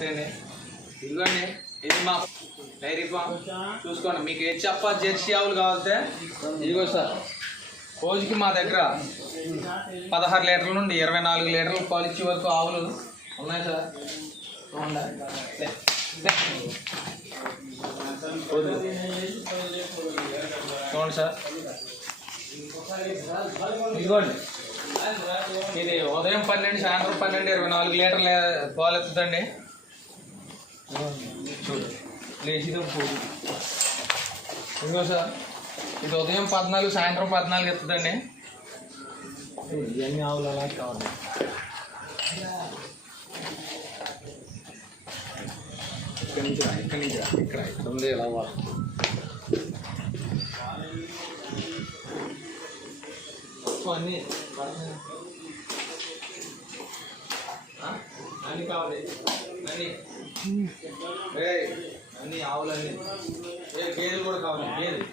నమస్తే ఇదిగోండి, ఇది మా డైరీ ఫామ్. చూసుకోండి, మీకు ఏది చెప్ప జెర్సీ ఆవులు కావాలంటే ఇదిగో సార్. రోజుకి మా దగ్గర 16 లీటర్ల నుండి 24 లీటర్లు పాలు ఇచ్చే వరకు ఆవులు ఉన్నాయి సార్. చూడండి సార్, ఇదిగోండి ఇది ఉదయం 12 సాయంత్రం 12 24 లీటర్ల పాలు ఎత్తుదండి. చూడు లేచిదో పోదు. ఇదిగో సార్, ఇది ఉదయం 14 సాయంత్రం 14 ఎత్తుదండి. ఇవన్నీ ఆవులు అలా కావాలి. ఇక్కడి నుంచి ఇక్కడ ఉంది ఎలా అన్నీ అన్నీ కావాలి. అన్నీ ఆవులన్నీ గేదెలు కూడా కావాలి. గేదె